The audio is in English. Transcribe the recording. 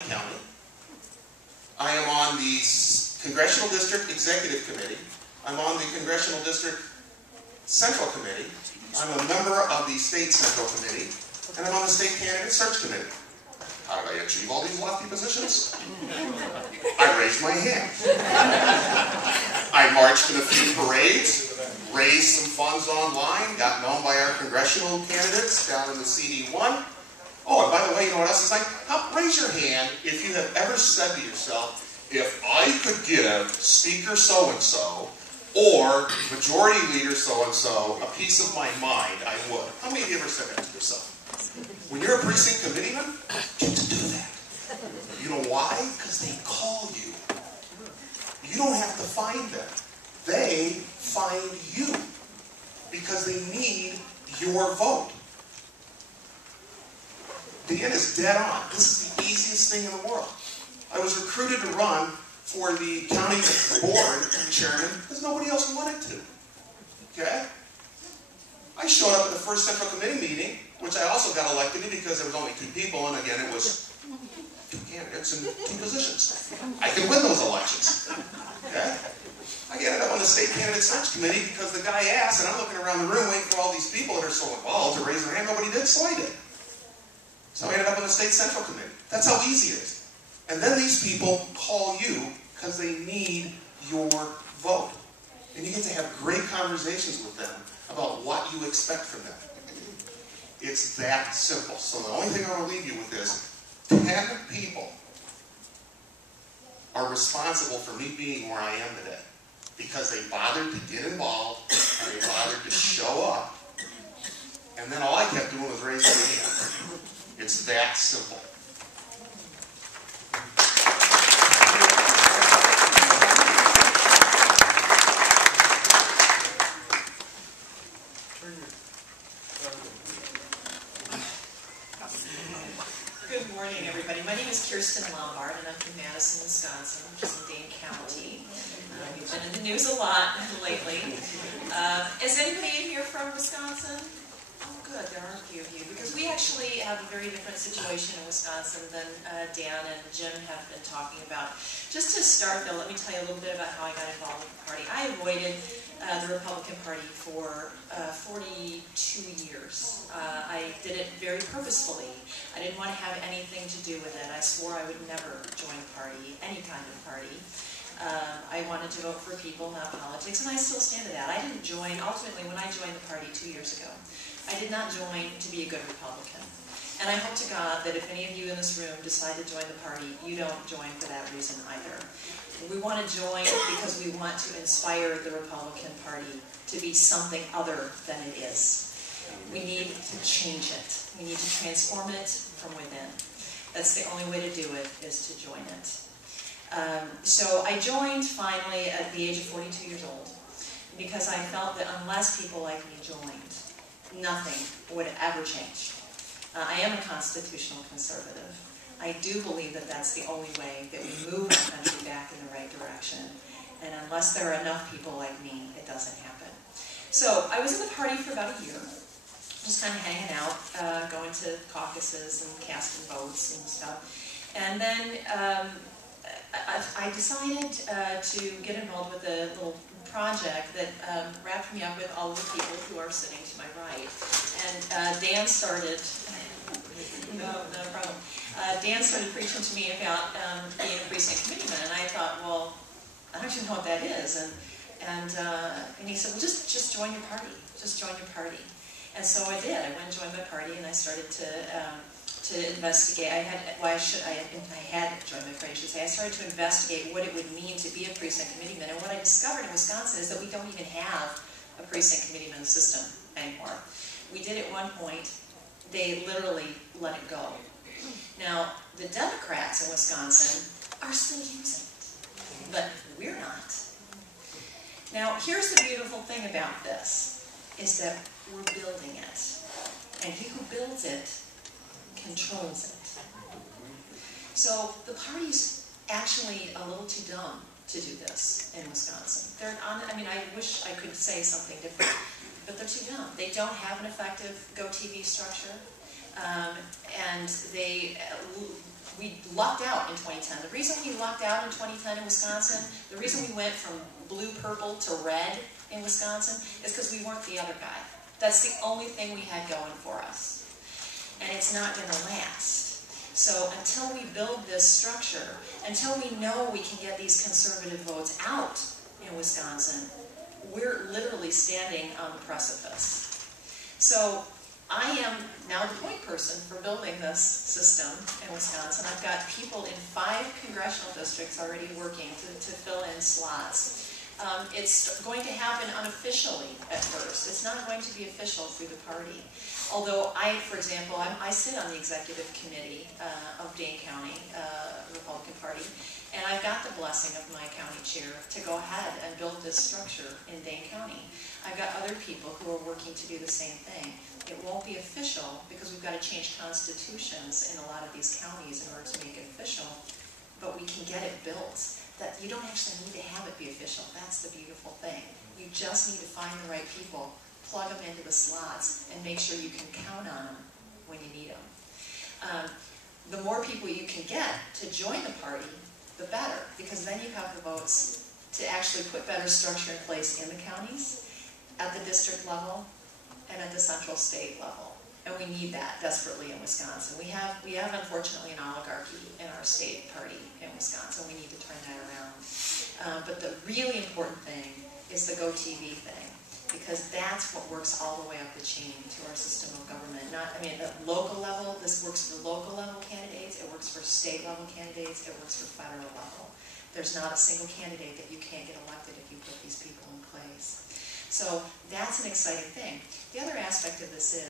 County. I am on the Congressional District Executive Committee. I'm on the Congressional District Central Committee. I'm a member of the State Central Committee. And I'm on the State Candidate Search Committee. How did I achieve all these lofty positions? I raised my hand. I marched in a few parades, raised some funds online, got known by our congressional candidates down in the CD1. Oh, and by the way, you know what else is like? Raise your hand if you have ever said to yourself, if I could give Speaker so-and-so or Majority Leader so-and-so a piece of my mind, I would. How many of you ever said that to yourself? When you're a precinct committeeman, get to do that. You know why? Because they call you. You don't have to find them. They find you. Because they need your vote. Dan is dead on. This is the easiest thing in the world. I was recruited to run for the county board chairman because nobody else wanted to. Okay? I showed up at the first Central Committee meeting, which I also got elected to because there was only 2 people, and again, it was 2 candidates and 2 positions. I could win those elections. Okay? I ended up on the State Candidate Search Committee because the guy asked, and I'm looking around the room waiting for all these people that are so involved to raise their hand. Nobody did, so I did. So I ended up on the State Central Committee. That's how easy it is. And then these people call you because they need your vote. And you get to have great conversations with them about what you expect from them. It's that simple. So the only thing I want to leave you with is 10 people are responsible for me being where I am today because they bothered to get involved and they bothered to show up. And then all I kept doing was raising my hand. It's that simple. Good morning, everybody. My name is Kirsten Lombard, and I'm from Madison, Wisconsin, which is in Dane County. We've been in the news a lot lately. Is anybody in here from Wisconsin? Oh, good. There are a few of you. Because we actually have a very different situation in Wisconsin than Dan and Jim have been talking about. Just to start, though, let me tell you a little bit about how I got involved with the party. I avoided the Republican Party for 42 years. I did it very purposefully. I didn't want to have anything to do with it. I swore I would never join a party, any kind of party. I wanted to vote for people, not politics, and I still stand to that. I didn't join, ultimately, when I joined the party 2 years ago, I did not join to be a good Republican. And I hope to God that if any of you in this room decide to join the party, you don't join for that reason either. We want to join because we want to inspire the Republican Party to be something other than it is. We need to change it. We need to transform it from within. That's the only way to do it, is to join it. So I joined finally at the age of 42 years old because I felt that unless people like me joined, nothing would ever change. I am a constitutional conservative. I do believe that that's the only way that we move the country back in the right direction. And unless there are enough people like me, it doesn't happen. So I was in the party for about a year, just kind of hanging out, going to caucuses and casting votes and stuff. And then I decided to get involved with a little project that wrapped me up with all of the people who are sitting to my right. And Dan started, no problem. Dan started preaching to me about being a precinct committeeman, and I thought, well, I don't even know what that is. And he said, well, just join your party. Just join your party. And so I did. I went and joined my party, and I started to investigate. I had joined my party, I should say. I started to investigate what it would mean to be a precinct committeeman. And what I discovered in Wisconsin is that we don't even have a precinct committeeman system anymore. We did at one point. They literally let it go. Now, the Democrats in Wisconsin are still using it, but we're not. Now, here's the beautiful thing about this, is that we're building it. And he who builds it controls it. So the party's actually a little too dumb to do this in Wisconsin. I mean, I wish I could say something different, but they're too dumb. They don't have an effective GoTV structure, and they we lucked out in 2010. The reason we lucked out in 2010 in Wisconsin, the reason we went from blue, purple to red in Wisconsin is because we weren't the other guy. That's the only thing we had going for us. And it's not going to last. So until we build this structure, until we know we can get these conservative votes out in Wisconsin, we're literally standing on the precipice. So I am now the point person for building this system in Wisconsin. I've got people in 5 congressional districts already working to fill in slots. It's going to happen unofficially at first. It's not going to be official through the party. Although for example, I sit on the executive committee of Dane County, Republican Party, and I've got the blessing of my county chair to go ahead and build this structure in Dane County. I've got other people who are working to do the same thing. It won't be official because we've got to change constitutions in a lot of these counties in order to make it official, but we can get it built. That you don't actually need to have it be official. That's the beautiful thing. You just need to find the right people, plug them into the slots, and make sure you can count on them when you need them. The more people you can get to join the party, the better, because then you have the votes to actually put better structure in place in the counties, at the district level, and at the central state level. And we need that desperately in Wisconsin. We have unfortunately an oligarchy in our state party in Wisconsin. We need to turn that around. But the really important thing is the GoTV thing, because that's what works all the way up the chain to our system of government. At the local level, this works for local level candidates, it works for state level candidates, it works for federal level. There's not a single candidate that you can't get elected if you put these people in place. So that's an exciting thing. The other aspect of this is